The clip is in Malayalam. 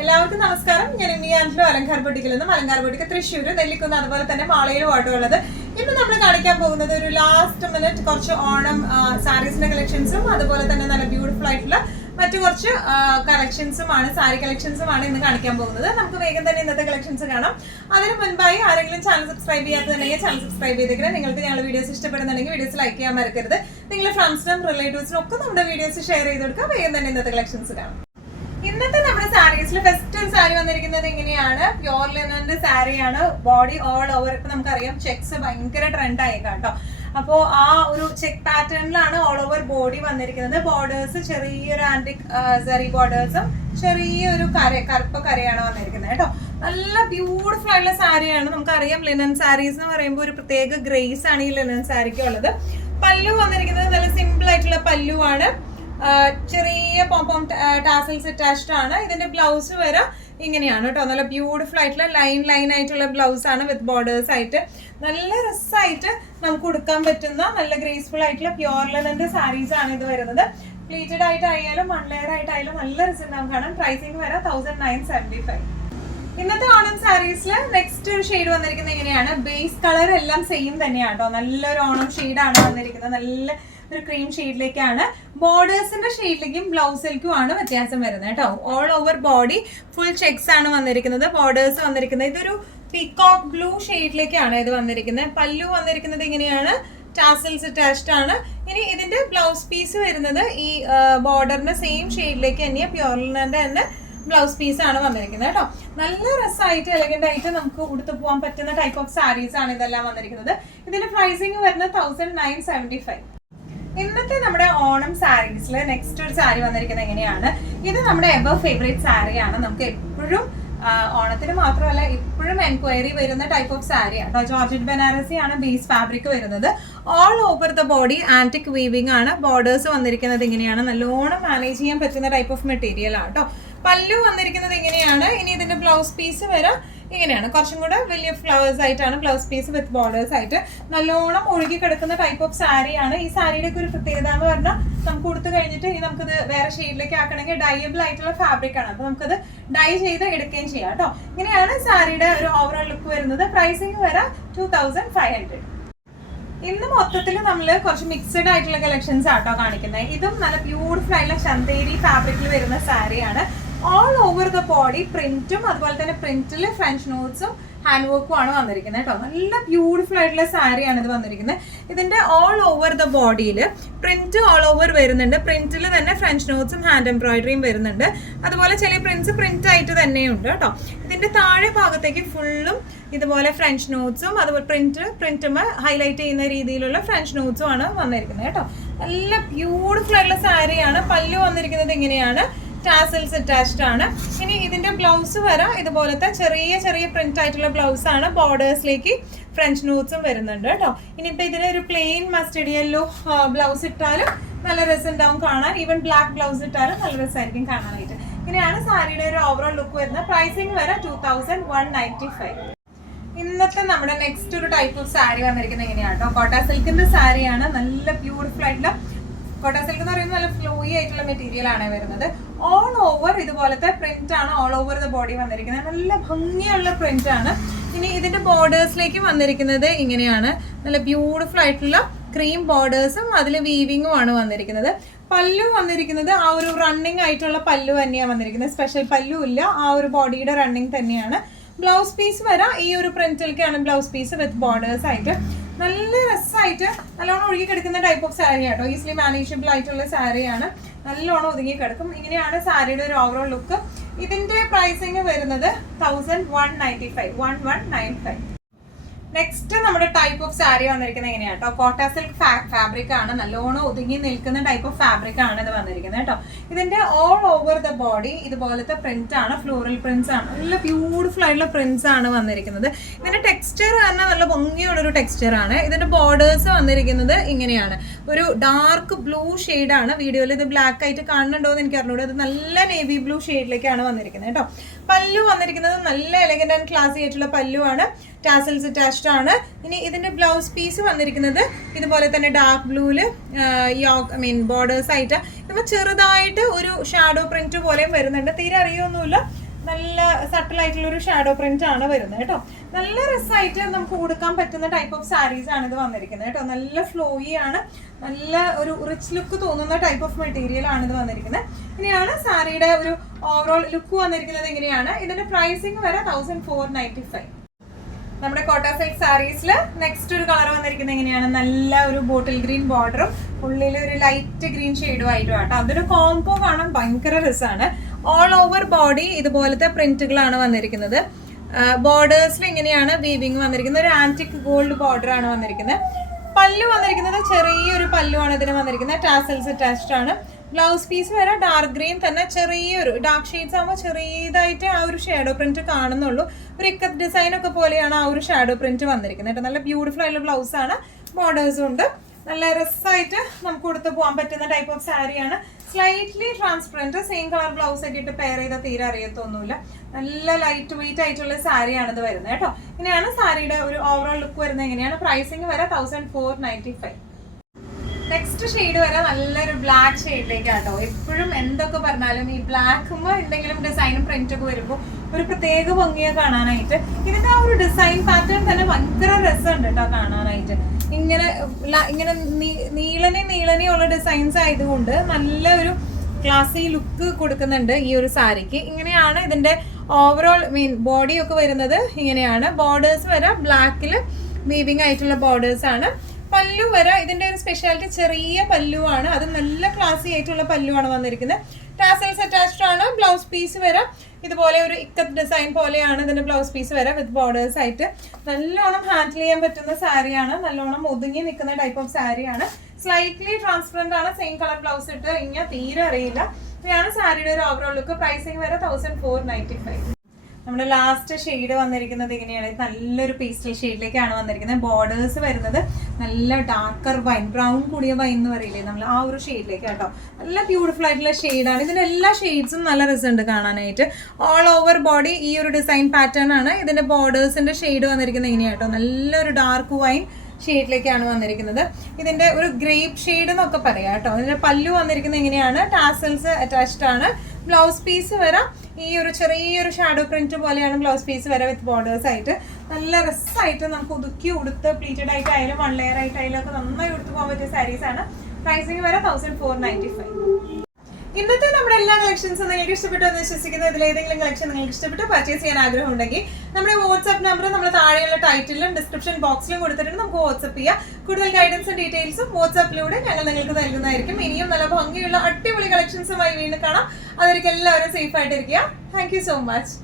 എല്ലാവർക്കും നമസ്കാരം. ഞാൻ ഇനി ആൻഡ്ലോ അലങ്കാർ ബൊട്ടിക്കിൽ നിന്നും അലങ്കാർ ബൊട്ടിക്ക് തൃശ്ശൂർ, നെല്ലിക്കുന്ന്, അതുപോലെ തന്നെ മാളയിലും ആയിട്ടുള്ളത്. ഇന്ന് നമ്മൾ കാണിക്കാൻ പോകുന്നത് ഒരു ലാസ്റ്റ് മിനിറ്റ് കുറച്ച് ഓണം സാരീസിന്റെ കളക്ഷൻസും അതുപോലെ തന്നെ നല്ല ബ്യൂട്ടിഫുൾ ആയിട്ടുള്ള മറ്റു കുറച്ച് കളക്ഷൻസുമാണ്, സാരി കളക്ഷൻസുമാണ് ഇന്ന് കാണിക്കാൻ പോകുന്നത്. നമുക്ക് വേഗം തന്നെ ഇന്നത്തെ കളക്ഷൻസ് കാണാം. അതിന് മുൻപായി ആരെങ്കിലും ചാനൽ സബ്സ്ക്രൈബ് ചെയ്യാത്തതുണ്ടെങ്കിൽ ചാനൽ സബ്സ്ക്രൈബ് ചെയ്തേക്കണം. നിങ്ങൾക്ക് ഞങ്ങളുടെ വീഡിയോസ് ഇഷ്ടപ്പെടുന്നുണ്ടെങ്കിൽ വീഡിയോസ് ലൈക്ക് ചെയ്യാൻ മറക്കരുത്. നിങ്ങളുടെ ഫ്രണ്ട്സിനും റിലേറ്റീവ്സിനും ഒക്കെ നമ്മുടെ വീഡിയോസ് ഷെയർ ചെയ്ത് കൊടുക്കുക. വേഗം തന്നെ ഇന്നത്തെ കളക്ഷൻസ് കാണാം. ഇന്നത്തെ നമ്മുടെ സാരീസിൽ ഫസ്റ്റ് ഒരു സാരി വന്നിരിക്കുന്നത് എങ്ങനെയാണ്, പ്യോർ ലിനന്റെ സാരിയാണ്. ബോഡി ഓൾ ഓവർ ഇപ്പൊ നമുക്കറിയാം ചെക്സ് ഭയങ്കര ട്രെൻഡ് ആയേക്കാം കേട്ടോ. അപ്പോ ആ ഒരു ചെക്ക് പാറ്റേണിലാണ് ഓൾ ഓവർ ബോഡി വന്നിരിക്കുന്നത്. ബോർഡേഴ്സ് ചെറിയൊരു ആന്റിക് സെറി ബോർഡേഴ്സും ചെറിയൊരു കറുപ്പ് കരയാണ് വന്നിരിക്കുന്നത് കേട്ടോ. നല്ല ബ്യൂട്ടിഫുൾ ആയിട്ടുള്ള സാരിയാണ്. നമുക്കറിയാം ലിനൻ സാരീസ് എന്ന് പറയുമ്പോൾ ഒരു പ്രത്യേക ഗ്രേസ് ആണ് ഈ ലിനൻ സാരിക്ക് ഉള്ളത്. പല്ലു വന്നിരിക്കുന്നത് നല്ല സിമ്പിൾ ആയിട്ടുള്ള പല്ലു ആണ്. ചെറിയ പോംപോം ടാസൽസ് അറ്റാച്ച്ഡ് ആണ്. ഇതിന്റെ ബ്ലൗസ് വരെ ഇങ്ങനെയാണ് കേട്ടോ. നല്ല ബ്യൂട്ടിഫുൾ ആയിട്ടുള്ള ലൈൻ ആയിട്ടുള്ള ബ്ലൗസ് ആണ് വിത്ത് ബോർഡേഴ്സ് ആയിട്ട്. നല്ല രസമായിട്ട് നമുക്ക് ഉടുക്കാൻ പറ്റുന്ന നല്ല ഗ്രേസ്ഫുൾ ആയിട്ടുള്ള പ്യോർ ലിനന്റെ സാരീസ് ആണ് ഇത് വരുന്നത്. പ്ലീറ്റഡ് ആയിട്ടായാലും വൺ ലെയർ ആയിട്ടായാലും നല്ല റിസൾട്ട് നമുക്ക് കാണാം. പ്രൈസിംഗ് വരെ 1975. ഇന്നത്തെ ഓണം സാരീസിൽ നെക്സ്റ്റ് ഒരു ഷെയ്ഡ് വന്നിരിക്കുന്നത് എങ്ങനെയാണ്, ബേസ് കളർ എല്ലാം സെയിം തന്നെയാണ് കേട്ടോ. നല്ലൊരു ഓണം ഷെയ്ഡാണ് വന്നിരിക്കുന്നത്. നല്ല ഒരു ക്രീം ഷെയ്ഡിലേക്കാണ്. ബോർഡേഴ്സിന്റെ ഷെയ്ഡിലേക്കും ബ്ലൗസിലേക്കും ആണ് വ്യത്യാസം വരുന്നത് കേട്ടോ. All over body full checks ആണ് വന്നിരിക്കുന്നത്. ബോർഡേഴ്സ് വന്നിരിക്കുന്നത് ഇതൊരു പീകോക്ക് ബ്ലൂ ഷെയ്ഡിലേക്കാണ് ഇത് വന്നിരിക്കുന്നത്. പല്ലു വന്നിരിക്കുന്നത് ഇങ്ങനെയാണ്, ടാസൽസ് അറ്റാച്ച്ഡ് ആണ്. ഇനി ഇതിന്റെ ബ്ലൗസ് പീസ് വരുന്നത് ഈ ബോർഡറിന്റെ സെയിം ഷെയ്ഡിലേക്ക് തന്നെയാണ്, പ്യോർ ലിനന്റെ തന്നെ ബ്ലൗസ് പീസ് ആണ് വന്നിരിക്കുന്നത് കേട്ടോ. നല്ല രസമായിട്ട് എലഗന്റ് ആയിട്ട് നമുക്ക് ഉടുത്തു പോകാൻ പറ്റുന്ന ടൈപ്പ് ഓഫ് സാരീസ് ആണ് ഇതെല്ലാം വന്നിരിക്കുന്നത്. ഇതിന്റെ പ്രൈസിങ് വരുന്നത് 1975. ഇന്നത്തെ നമ്മുടെ ഓണം സാരീസിൽ നെക്സ്റ്റ് ഒരു സാരി വന്നിരിക്കുന്നത് എങ്ങനെയാണ്, ഇത് നമ്മുടെ എവർ ഫേവറേറ്റ് സാരിയാണ്. നമുക്ക് എപ്പോഴും ഓണത്തിന് മാത്രമല്ല എപ്പോഴും എൻക്വയറി വരുന്ന ടൈപ്പ് ഓഫ് സാരി ആണ്. ജോർജറ്റ് ബനാറസി ആണ് ബേസ് ഫാബ്രിക് വരുന്നത്. All over the body antique weaving ആണ്. ബോർഡേഴ്സ് വന്നിരിക്കുന്നത് ഇങ്ങനെയാണ്. നല്ലോണം മാനേജ് ചെയ്യാൻ പറ്റുന്ന ടൈപ്പ് ഓഫ് മെറ്റീരിയൽ ആണ് കേട്ടോ. പല്ലു വന്നിരിക്കുന്നത് ഇങ്ങനെയാണ്. ഇനി ഇതിന്റെ ബ്ലൗസ് പീസ് വരെ ഇങ്ങനെയാണ്. കുറച്ചും കൂടെ വലിയ ഫ്ലവേഴ്സ് ആയിട്ടാണ് ബ്ലൗസ് പീസ് വിത്ത് ബോർഡേഴ്സ് ആയിട്ട്. നല്ലോണം ഒഴുകി കിടക്കുന്ന ടൈപ്പ് ഓഫ് സാരിയാണ്. ഈ സാരിയുടെ ഒക്കെ ഒരു പ്രത്യേകത എന്ന് പറഞ്ഞാൽ നമുക്ക് കൊടുത്തു കഴിഞ്ഞിട്ട് ഈ നമുക്കിത് വേറെ ഷെയ്ഡിലേക്ക് ആക്കണമെങ്കിൽ ഡൈയബിൾ ആയിട്ടുള്ള ഫാബ്രിക് ആണ്. അപ്പൊ നമുക്കത് ഡൈ ചെയ്ത് എടുക്കുകയും ചെയ്യാം കേട്ടോ. ഇങ്ങനെയാണ് സാരിയുടെ ഒരു ഓവറോൾ ലുക്ക് വരുന്നത്. പ്രൈസിങ് വരെ 2500. ഇന്ന് മൊത്തത്തിൽ നമ്മൾ കുറച്ച് മിക്സഡ് ആയിട്ടുള്ള കളക്ഷൻസ് ആട്ടോ കാണിക്കുന്നത്. ഇതും നല്ല ബ്യൂട്ടിഫുൾ ആയിട്ടുള്ള ചന്തേരി ഫാബ്രിക്കിൽ വരുന്ന സാരിയാണ്. ഓൾ ഓവർ ദ ബോഡി പ്രിന്റും അതുപോലെ തന്നെ പ്രിന്റിൽ ഫ്രഞ്ച് നോട്ട്സും ഹാൻഡ് വർക്കും ആണ് വന്നിരിക്കുന്നത് കേട്ടോ. നല്ല ബ്യൂട്ടിഫുൾ ആയിട്ടുള്ള സാരിയാണ് ഇത് വന്നിരിക്കുന്നത്. ഇതിന്റെ ഓൾ ഓവർ ദ ബോഡിയിൽ പ്രിന്റ് ഓൾ ഓവർ വരുന്നുണ്ട്. പ്രിന്റിൽ തന്നെ ഫ്രഞ്ച് നോട്ട്സും ഹാൻഡ് എംബ്രോയിഡറിയും വരുന്നുണ്ട്. അതുപോലെ ചില പ്രിന്റ്സ് പ്രിന്റ് ആയിട്ട് തന്നെയുണ്ട് കേട്ടോ. ഇതിന്റെ താഴെ ഭാഗത്തേക്ക് ഫുള്ളും ഇതുപോലെ ഫ്രഞ്ച് നോട്ട്സും അതുപോലെ പ്രിന്റും ഹൈലൈറ്റ് ചെയ്യുന്ന രീതിയിലുള്ള ഫ്രഞ്ച് നോട്ട്സും ആണ് വന്നിരിക്കുന്നത് കേട്ടോ. നല്ല ബ്യൂട്ടിഫുൾ ആയിട്ടുള്ള സാരിയാണ്. പല്ലു വന്നിരിക്കുന്നത് ഇങ്ങനെയാണ്, ടാസൽസ് അറ്റാച്ച്ഡ് ആണ്. ഇനി ഇതിന്റെ ബ്ലൗസ് വരെ ഇതുപോലത്തെ ചെറിയ പ്രിന്റ് ആയിട്ടുള്ള ബ്ലൗസ് ആണ്. ബോർഡേഴ്സിലേക്ക് ഫ്രഞ്ച് നോട്ട്സും വരുന്നുണ്ട് കേട്ടോ. ഇനിയിപ്പോ ഇതിന് ഒരു പ്ലെയിൻ മസ്റ്റർഡ് യെല്ലോ ബ്ലൗസ് ഇട്ടാലും നല്ല രസമുണ്ടാവും കാണാൻ. ഈവൻ ബ്ലാക്ക് ബ്ലൗസ് ഇട്ടാലും നല്ല രസമായിരിക്കും കാണാനായിട്ട്. ഇങ്ങനെയാണ് സാരിയുടെ ഒരു ഓവറോൾ ലുക്ക് വരുന്നത്. പ്രൈസിങ് വരെ 2195. ഇന്നത്തെ നമ്മുടെ നെക്സ്റ്റ് ഒരു ടൈപ്പ് ഓഫ് സാരി വന്നിരിക്കുന്നത് എങ്ങനെയാണ് കേട്ടോ. കോട്ട സിൽക്കിന്റെ സാരിയാണ്. നല്ല ബ്യൂട്ടിഫുൾ ആയിട്ടുള്ള കോട്ട സിൽക്ക് എന്ന് പറയുന്നത് നല്ല ഫ്ലോയി ആയിട്ടുള്ള മെറ്റീരിയൽ ആണ് വരുന്നത്. ഓൾ ഓവർ ഇതുപോലത്തെ പ്രിന്റ് ആണ് ഓൾ ഓവർ ദ ബോഡി വന്നിരിക്കുന്നത്. നല്ല ഭംഗിയുള്ള പ്രിന്റ് ആണ്. ഇനി ഇതിന്റെ ബോർഡേഴ്സിലേക്ക് വന്നിരിക്കുന്നത് ഇങ്ങനെയാണ്. നല്ല ബ്യൂട്ടിഫുൾ ആയിട്ടുള്ള ക്രീം ബോർഡേഴ്സും അതിൽ വീവിങ്ങും ആണ് വന്നിരിക്കുന്നത്. പല്ലു വന്നിരിക്കുന്നത് ആ ഒരു റണ്ണിങ് ആയിട്ടുള്ള പല്ലു തന്നെയാണ് വന്നിരിക്കുന്നത്. സ്പെഷ്യൽ പല്ലു ഇല്ല, ആ ഒരു ബോഡിയുടെ റണ്ണിങ് തന്നെയാണ്. ബ്ലൗസ് പീസ് വരെ ഈ ഒരു പ്രിന്റിലേക്കാണ് ബ്ലൗസ് പീസ് വിത്ത് ബോർഡേഴ്സ് ആയിട്ട്. നല്ല രസമായിട്ട് നല്ലോണം ഒഴുകി കിടക്കുന്ന ടൈപ്പ് ഓഫ് സാരി ആട്ടോ. ഈസിലി മാനേജബിൾ ആയിട്ടുള്ള സാരിയാണ്. നല്ലോണം ഒതുങ്ങി കിടക്കും. ഇങ്ങനെയാണ് സാരിയുടെ ഒരു ഓവറോൾ ലുക്ക്. ഇതിന്റെ പ്രൈസിങ് വരുന്നത് 1195. നെക്സ്റ്റ് നമ്മുടെ ടൈപ്പ് ഓഫ് സാരി വന്നിരിക്കുന്നത് എങ്ങനെയാണ് കേട്ടോ. കോട്ട സിൽക്ക് ഫാബ്രിക് ആണ്. നല്ലോണം ഒതുങ്ങി നിൽക്കുന്ന ടൈപ്പ് ഓഫ് ഫാബ്രിക് ആണ് ഇത് വന്നിരിക്കുന്നത് കേട്ടോ. ഇതിന്റെ ഓൾ ഓവർ ദ ബോഡി ഇതുപോലത്തെ പ്രിന്റ് ആണ്, ഫ്ലോറൽ പ്രിന്റ്സ് ആണ്. നല്ല ബ്യൂട്ടിഫുൾ ആയിട്ടുള്ള പ്രിന്റ്സ് ആണ് വന്നിരിക്കുന്നത്. ഇതിന്റെ ടെക്സ്ചർ പറഞ്ഞാൽ നല്ല ഭംഗിയുള്ളൊരു ടെക്സ്ചർ ആണ്. ഇതിന്റെ ബോർഡേഴ്സ് വന്നിരിക്കുന്നത് ഇങ്ങനെയാണ്. ഒരു ഡാർക്ക് ബ്ലൂ ഷെയ്ഡാണ്. വീഡിയോയിൽ ഇത് ബ്ലാക്ക് ആയിട്ട് കാണുന്നുണ്ടോ എന്ന് എനിക്ക് അറിഞ്ഞൂടെ. ഇത് നല്ല നേവി ബ്ലൂ ഷെയ്ഡിലേക്കാണ് വന്നിരിക്കുന്നത് കേട്ടോ. പല്ലു വന്നിരിക്കുന്നത് നല്ല എലഗന്റ് ആൻഡ് ക്ലാസി ആയിട്ടുള്ള പല്ലു ആണ്. ടാസൽസ് അറ്റാച്ച്ഡ് ആണ്. ഇനി ഇതിന്റെ ബ്ലൗസ് പീസ് വന്നിരിക്കുന്നത് ഇതുപോലെ തന്നെ ഡാർക്ക് ബ്ലൂവില് ബോർഡേഴ്സ് ആയിട്ട് ഇതുമ്പോൾ ചെറുതായിട്ട് ഒരു ഷാഡോ പ്രിന്റ് പോലെ വരുന്നുണ്ട്. തീരെ അറിയൊന്നുമില്ല. നല്ല സട്ടിൽ ആയിട്ടുള്ള ഒരു ഷാഡോ പ്രിന്റ് ആണ് വരുന്നത് കേട്ടോ. നല്ല രസമായിട്ട് നമുക്ക് കൊടുക്കാൻ പറ്റുന്ന ടൈപ്പ് ഓഫ് സാരീസ് ആണ് ഇത് വന്നിരിക്കുന്നത് കേട്ടോ. നല്ല ഫ്ലോയി ആണ്, നല്ല ഒരു റിച്ച് ലുക്ക് തോന്നുന്ന ടൈപ്പ് ഓഫ് മെറ്റീരിയൽ ആണ് ഇത് വന്നിരിക്കുന്നത്. ഇനിയാണ് സാരിയുടെ ഒരു ഓവറോൾ ലുക്ക് വന്നിരിക്കുന്നത് എങ്ങനെയാണ്. ഇതിന്റെ പ്രൈസിങ് വരെ 1495. നമ്മുടെ കോട്ട സിൽക്ക് സാരീസിൽ നെക്സ്റ്റ് ഒരു കളർ വന്നിരിക്കുന്നത് എങ്ങനെയാണ്, നല്ല ഒരു ബോട്ടിൽ ഗ്രീൻ ബോർഡറും ഉള്ളിൽ ഒരു ലൈറ്റ് ഗ്രീൻ ഷെയ്ഡും ആയിട്ടും ആട്ടോ. അതൊരു കോംബോ കാണാൻ ഭയങ്കര രസമാണ്. ഓൾ ഓവർ ബോഡി ഇതുപോലത്തെ പ്രിന്റുകളാണ് വന്നിരിക്കുന്നത്. ബോർഡേഴ്സിൽ ഇങ്ങനെയാണ് വീവിങ് വന്നിരിക്കുന്നത്. ഒരു ആന്റിക് ഗോൾഡ് ബോർഡർ ആണ് വന്നിരിക്കുന്നത്. പല്ലു വന്നിരിക്കുന്നത് ചെറിയൊരു പല്ലുവാണ് ഇതിന് വന്നിരിക്കുന്നത്. ടാസൽസ് അറ്റാച്ച്ഡ് ആണ്. ബ്ലൗസ് പീസ് വരെ ഡാർക്ക് ഗ്രീൻ തന്നെ, ചെറിയൊരു ഡാർക്ക് ഷെയ്ഡ്സ് ആകുമ്പോൾ ചെറിയതായിട്ട് ആ ഒരു ഷാഡോ പ്രിന്റ് കാണുന്നുള്ളൂ. ഒരു ഇക്കത്ത് ഡിസൈൻ ഒക്കെ പോലെയാണ് ആ ഒരു ഷാഡോ പ്രിന്റ് വന്നിരിക്കുന്നത് കേട്ടോ. നല്ല ബ്യൂട്ടിഫുൾ ആയിട്ടുള്ള ബ്ലൗസ് ആണ്, ബോർഡേഴ്സും ഉണ്ട്. നല്ല രസമായിട്ട് നമുക്ക് കൊടുത്ത് പോകാൻ പറ്റുന്ന ടൈപ്പ് ഓഫ് സാരിയാണ്. Slightly transparent, same colour blouse ഒക്കെ ഇട്ട് പെയർ ചെയ്താൽ തീരെ അറിയത്തൊന്നുമില്ല. നല്ല ലൈറ്റ് വെയിറ്റ് ആയിട്ടുള്ള സാരിയാണ് ഇത് വരുന്നത് കേട്ടോ. ഇങ്ങനെയാണ് സാരിയുടെ ഒരു ഓവറോൾ ലുക്ക് വരുന്നത് എങ്ങനെയാണ്. പ്രൈസിങ് വരെ 1495. നെക്സ്റ്റ് ഷെയ്ഡ് വരെ നല്ലൊരു ബ്ലാക്ക് ഷെയ്ഡിലേക്കാട്ടോ. എപ്പോഴും എന്തൊക്കെ പറഞ്ഞാലും ഈ ബ്ലാക്കുമ്പോൾ എന്തെങ്കിലും ഡിസൈനും പ്രിന്റ് ഒക്കെ വരുമ്പോൾ ഒരു പ്രത്യേക ഭംഗിയെ കാണാനായിട്ട്. ഇതിന്റെ ആ ഒരു ഡിസൈൻ പാറ്റേൺ തന്നെ ഭയങ്കര രസമുണ്ട് കേട്ടോ കാണാനായിട്ട്. ഇങ്ങനെ നീളനെ ഉള്ള ഡിസൈൻസ് ആയതുകൊണ്ട് നല്ല ഒരു ക്ലാസി ലുക്ക് കൊടുക്കുന്നുണ്ട് ഈ ഒരു സാരിക്ക്. ഇങ്ങനെയാണ് ഇതിന്റെ ഓവറോൾ ബോഡി ഒക്കെ വരുന്നത്. ഇങ്ങനെയാണ് ബോർഡേഴ്സ് വരെ ബ്ലാക്കിൽ വീവിങ് ആയിട്ടുള്ള ബോർഡേഴ്സ് ആണ്. പല്ലു വരെ ഇതിന്റെ ഒരു സ്പെഷ്യാലിറ്റി ചെറിയ പല്ലുവാണ്, അത് നല്ല ക്ലാസി ആയിട്ടുള്ള പല്ലുവാണ് വന്നിരിക്കുന്നത്. ടാസൽസ് അറ്റാച്ച്ഡ് ആണ്. ബ്ലൗസ് പീസ് വരെ ഇതുപോലെ ഒരു ഇക്കത്ത് ഡിസൈൻ പോലെയാണ് ഇതിന്റെ ബ്ലൗസ് പീസ് വരെ വിത്ത് ബോർഡേഴ്സ് ആയിട്ട്. നല്ലോണം ഹാൻഡിൽ ചെയ്യാൻ പറ്റുന്ന സാരിയാണ്, നല്ലോണം ഒതുങ്ങി നിൽക്കുന്ന ടൈപ്പ് ഓഫ് സാരിയാണ്. സ്ലൈറ്റ്ലി ട്രാൻസ്പെറന്റ് ആണ്. സെയിം കളർ ബ്ലൗസ് ഇട്ട് ഇങ്ങനെ തീരെ അറിയില്ല. ഇതാണ് സാരിയുടെ ഒരു ഓവറോൾ ലുക്ക്. പ്രൈസിങ് വരെ 1495. നമ്മുടെ ലാസ്റ്റ് ഷെയ്ഡ് വന്നിരിക്കുന്നത് ഇങ്ങനെയാണ്. നല്ലൊരു പേസ്റ്റൽ ഷെയ്ഡിലേക്കാണ് വന്നിരിക്കുന്നത്. ബോർഡേഴ്സ് വരുന്നത് നല്ല ഡാർക്കർ വൈൻ, ബ്രൗൺ കൂടിയ വൈൻ എന്ന് പറയില്ലേ നമ്മൾ, ആ ഒരു ഷെയ്ഡിലേക്ക് കേട്ടോ. നല്ല ബ്യൂട്ടിഫുൾ ആയിട്ടുള്ള ഷെയ്ഡാണ്. ഇതിന്റെ എല്ലാ ഷെയ്ഡ്സും നല്ല രസമുണ്ട് കാണാനായിട്ട്. ഓൾ ഓവർ ബോഡി ഈ ഒരു ഡിസൈൻ പാറ്റേൺ ആണ്. ഇതിന്റെ ബോർഡേഴ്സിന്റെ ഷെയ്ഡ് വന്നിരിക്കുന്നത് ഇങ്ങനെയാട്ടോ. നല്ലൊരു ഡാർക്ക് വൈൻ ഷെയ്ഡിലേക്കാണ് വന്നിരിക്കുന്നത്. ഇതിന്റെ ഒരു ഗ്രേപ്പ് ഷെയ്ഡ് എന്നൊക്കെ പറയാം കേട്ടോ. ഇതിന്റെ പല്ലു വന്നിരിക്കുന്നത് ഇങ്ങനെയാണ്. ടാസൽസ് അറ്റാച്ച്ഡ് ആണ്. ബ്ലൗസ് പീസ് വരെ ഈ ഒരു ചെറിയൊരു ഷാഡോ പ്രിന്റ് പോലെയാണ് ബ്ലൗസ് പീസ് വരെ വിത്ത് ബോർഡേഴ്സ് ആയിട്ട്. നല്ല രസമായിട്ട് നമുക്ക് ഒതുക്കി ഉടുത്ത് പ്ലീറ്റഡ് ആയിട്ടായാലും 1 ലെയർ ആയിട്ടായാലും ഒക്കെ നന്നായി ഉടുത്ത് പോകാൻ പറ്റിയ സാരീസ് ആണ്. പ്രൈസിങ് വരെ 1495. ഇന്നത്തെ നമ്മുടെ എല്ലാ കളക്ഷൻസും നിങ്ങൾക്ക് ഇഷ്ടപ്പെട്ടു എന്ന് വിശ്വസിക്കുന്നത്. ഇതിൽ ഏതെങ്കിലും കളക്ഷൻ നിങ്ങൾക്ക് ഇഷ്ടപ്പെട്ട് പർച്ചേസ് ചെയ്യാൻ ആഗ്രഹം ഉണ്ടെങ്കിൽ നമ്മുടെ വാട്സ്ആപ്പ് നമ്പർ നമ്മൾ താഴെയുള്ള ടൈറ്റിലും ഡിസ്ക്രിപ്ഷൻ ബോക്സിലും കൊടുത്തിട്ടുണ്ട്. നമുക്ക് വാട്സ്ആപ്പ് ചെയ്യാം. കൂടുതൽ ഗൈഡൻസും ഡീറ്റെയിൽസും വാട്സ്ആപ്പിലൂടെ ഞങ്ങൾ നിങ്ങൾക്ക് നൽകുന്നതായിരിക്കും. ഇനിയും നല്ല ഭംഗിയുള്ള അടിപൊളി കളക്ഷൻസുമായി വീണ്ടും കാണാം. അതൊരിക്കലും എല്ലാവരും സേഫ് ആയിട്ടിരിക്കുക. Thank you so much.